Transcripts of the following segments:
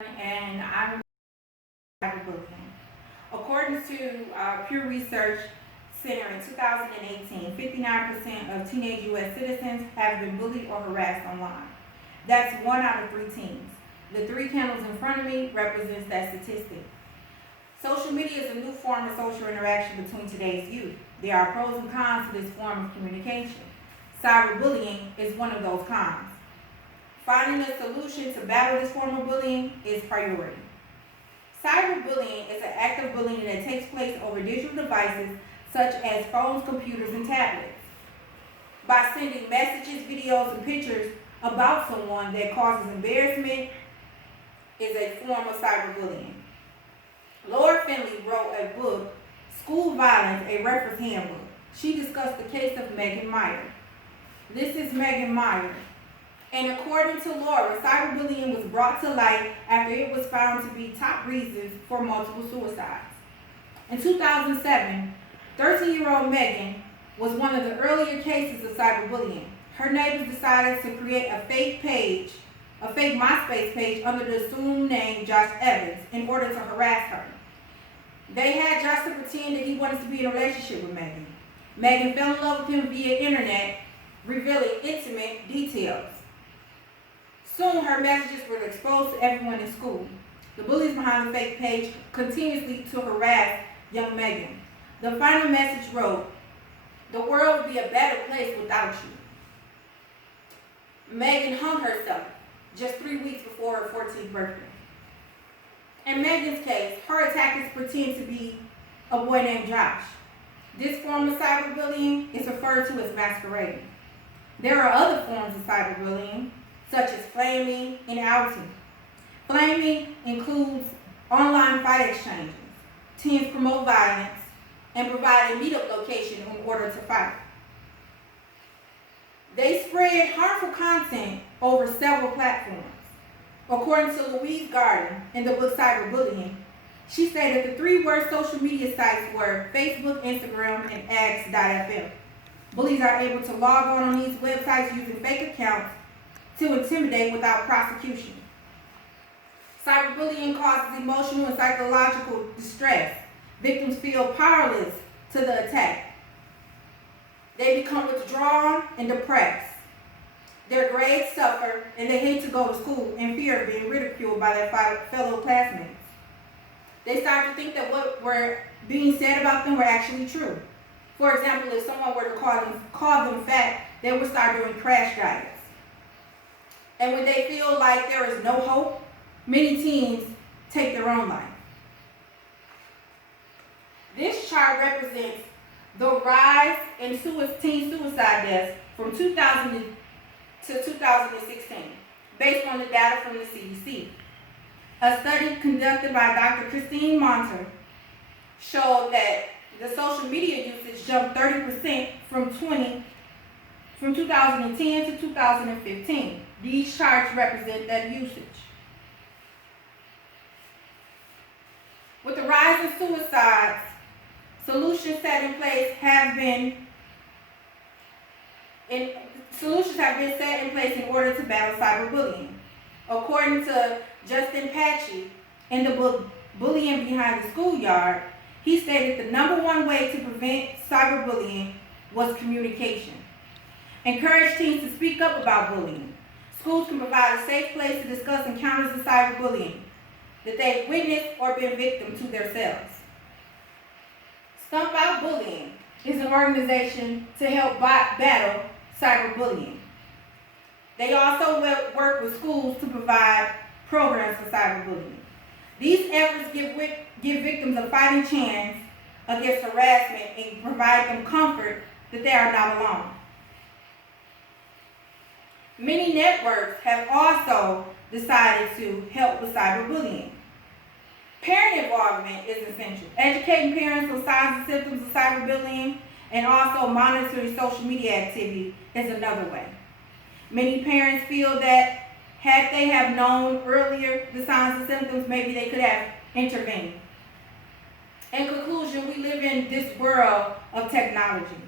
And I'm cyberbullying. According to Pew Research Center in 2018, 59% of teenage U.S. citizens have been bullied or harassed online. That's 1 out of 3 teens. The 3 candles in front of me represents that statistic. Social media is a new form of social interaction between today's youth. There are pros and cons to this form of communication. Cyberbullying is one of those cons. Finding a solution to battle this form of bullying is priority. Cyberbullying is an act of bullying that takes place over digital devices such as phones, computers, and tablets. By sending messages, videos, and pictures about someone that causes embarrassment is a form of cyberbullying. Laura Finley wrote a book, School Violence, a Reference Handbook. She discussed the case of Megan Meyer. This is Megan Meyer. And according to Laura, cyberbullying was brought to light after it was found to be top reasons for multiple suicides. In 2007, 13-year-old Megan was one of the earlier cases of cyberbullying. Her neighbors decided to create a fake MySpace page under the assumed name Josh Evans in order to harass her. They had Josh to pretend that he wanted to be in a relationship with Megan. Megan fell in love with him via internet, revealing intimate details. Soon, her messages were exposed to everyone in school. The bullies behind the fake page continuously to harass young Megan. The final message wrote, "The world would be a better place without you." Megan hung herself just 3 weeks before her 14th birthday. In Megan's case, her attackers pretend to be a boy named Josh. This form of cyberbullying is referred to as masquerading. There are other forms of cyberbullying, such as flaming and outing. Flaming includes online fight exchanges. Teens promote violence and provide a meetup location in order to fight. They spread harmful content over several platforms. According to Louise Garden in the book Cyberbullying, she stated the 3 worst social media sites were Facebook, Instagram, and X.fm. Bullies are able to log on these websites using fake accounts to intimidate without prosecution. Cyberbullying causes emotional and psychological distress. Victims feel powerless to the attack. They become withdrawn and depressed. Their grades suffer and they hate to go to school in fear of being ridiculed by their fellow classmates. They start to think that what were being said about them were actually true. For example, if someone were to call them fat, they would start doing crash diets. And when they feel like there is no hope, many teens take their own life. This chart represents the rise in teen suicide deaths from 2000 to 2016, based on the data from the CDC. A study conducted by Dr. Christine Monter showed that the social media usage jumped 30% from 2010 to 2015. These charts represent that usage. With the rise in suicides, solutions have been set in place in order to battle cyberbullying. According to Justin Patchy in the book Bullying Behind the Schoolyard, he stated the number 1 way to prevent cyberbullying was communication. Encourage teens to speak up about bullying. Schools can provide a safe place to discuss encounters of cyberbullying that they've witnessed or been victim to themselves. Stump Out Bullying is an organization to help battle cyberbullying. They also work with schools to provide programs for cyberbullying. These efforts give victims a fighting chance against harassment and provide them comfort that they are not alone. Many networks have also decided to help with cyberbullying. Parent involvement is essential. Educating parents on signs and symptoms of cyberbullying and also monitoring social media activity is another way. Many parents feel that had they have known earlier the signs and symptoms, maybe they could have intervened. In conclusion, we live in this world of technology,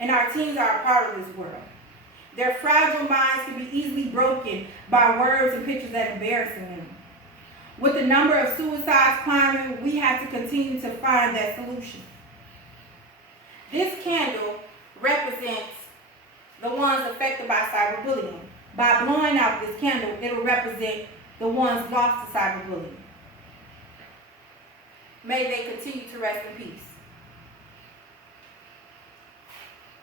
and our teens are a part of this world. Their fragile minds can be easily broken by words and pictures that embarrass them. the number of suicides climbing, we have to continue to find that solution. This candle represents the ones affected by cyberbullying. By blowing out this candle, it will represent the ones lost to cyberbullying. May they continue to rest in peace.